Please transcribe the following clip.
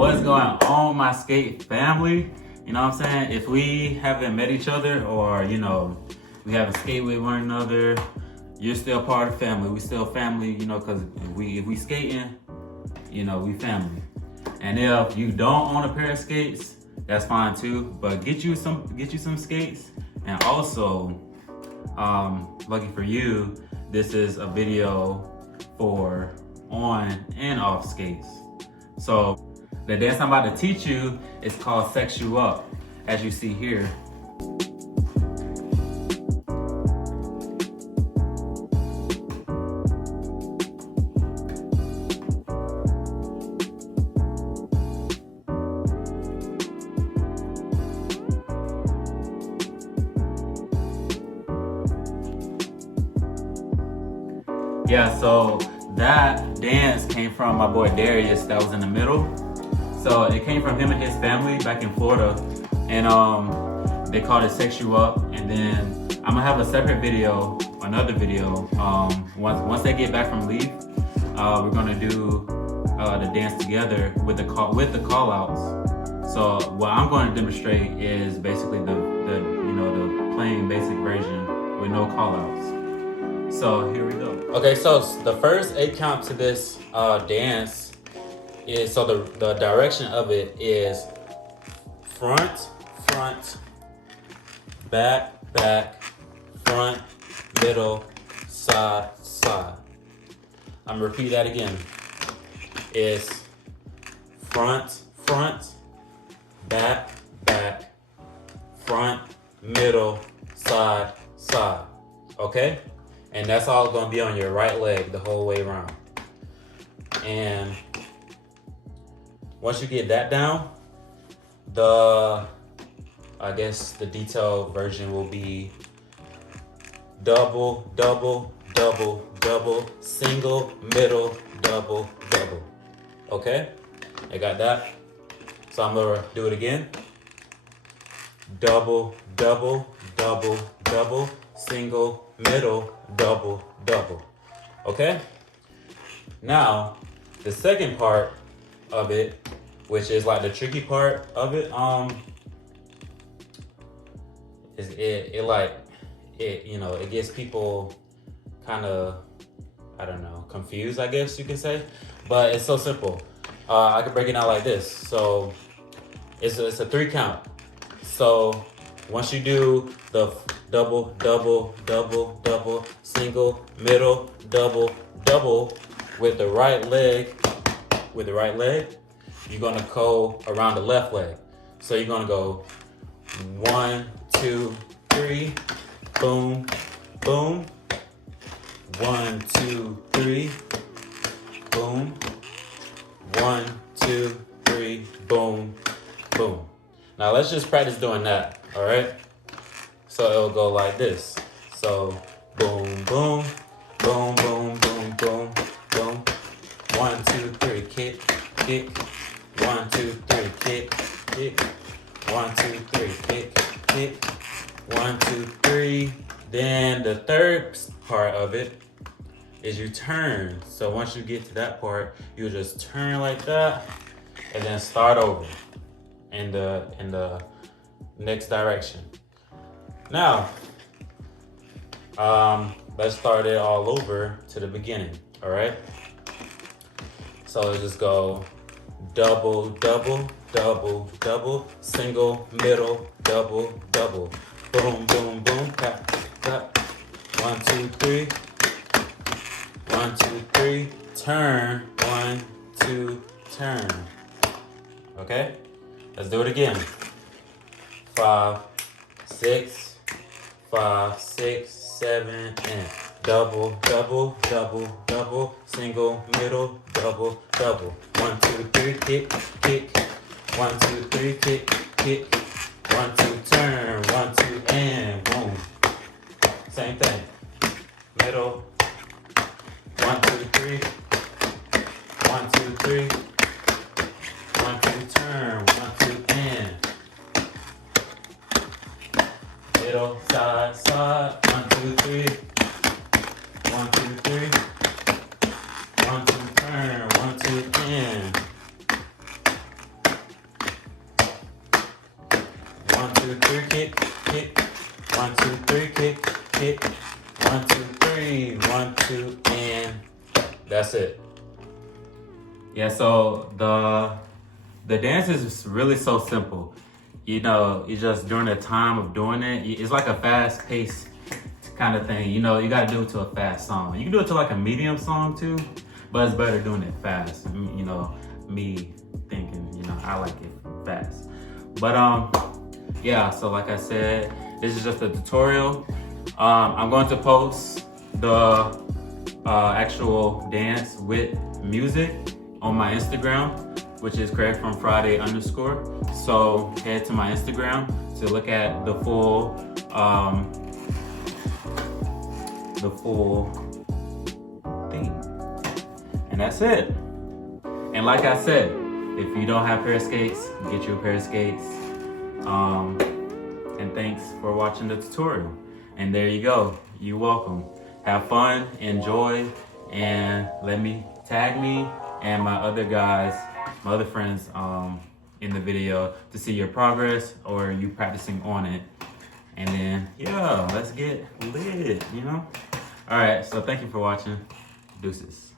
What's going on, my skate family? You know what I'm saying? If we haven't met each other, or we haven't skated with one another, you're still part of the family. We still family, because if we skating, we family. And if you don't own a pair of skates, that's fine too. But get you some skates. And also, lucky for you, this is a video for on and off skates. So the dance I'm about to teach you is called Sex You Up, as you see here. Yeah, so that dance came from my boy Darius that was in the middle. So it came from him and his family back in Florida. And they called it Sex You Up. And then I'm gonna have a separate video, another video. Once they get back from leave, we're gonna do the dance together with the call outs. So what I'm going to demonstrate is basically the plain basic version with no call outs. So here we go. Okay, so the first 8 count to this dance is, so the direction of it is front, back, front, middle, side. I'm gonna repeat that again. It's front, back, front, middle, side. Okay? And that's all gonna be on your right leg the whole way around. And once you get that down, I guess the detailed version will be double, single, middle, double. Okay? I got that. So I'm gonna do it again. Double, single, middle, double. Okay? Now, the second part of it, which is like the tricky part of it, is it gets people kind of, I don't know, confused, I guess you can say. But it's so simple. I can break it down like this. So it's a 3 count. So once you do the double, single, middle, double with the right leg, you're gonna go around the left leg. So you're gonna go 1, 2, 3, boom. 1, 2, 3, boom. 1, 2, 3, boom. Now let's just practice doing that, all right? So it'll go like this. So boom. 1, 2, 3, kick. 1, 2, 3, kick. 1, 2, 3, kick. 1, 2, 3. Then the third part of it is you turn. So once you get to that part, you just turn like that and then start over in the next direction. Now, let's start it all over to the beginning, all right? So let's just go double, single, middle, double. Boom, clap. 1, 2, 3. 1, 2, 3, turn. 1, 2, turn. Okay? Let's do it again. 5, 6, 7, and double, single, middle, double. 1, 2, 3, kick. 1, 2, 3, kick. 1, 2, turn. 1, 2, and boom. Same thing. Middle. 1, 2, 3. 1, 2, 3. 1, 2, turn. 1, 2, and middle, side. 1, 2, 3. 1, 2, 3. 1, 2, turn. 1, 2, and 2, 3, kick, kick. 1, 2, 3, kick, kick. 1, 2, 3, 1, 2, and that's it. Yeah, so the dance is really so simple. You know, you just during the time of doing it, it's like a fast paced kind of thing. You know, you gotta do it to a fast song. You can do it to like a medium song too, but it's better doing it fast. You know, me thinking, you know, I like it fast. But yeah, so like I said, this is just a tutorial. I'm going to post the actual dance with music on my Instagram, which is Craig from Friday _. So head to my Instagram to look at the full thing. And that's it. And like I said, if you don't have pair of skates, get you a pair of skates. And thanks for watching the tutorial. And there you go. You're welcome. Have fun, enjoy, and tag me and my other guys, my other friends in the video to see your progress or you practicing on it. And then, yeah, let's get lit, you know? All right, so thank you for watching. Deuces.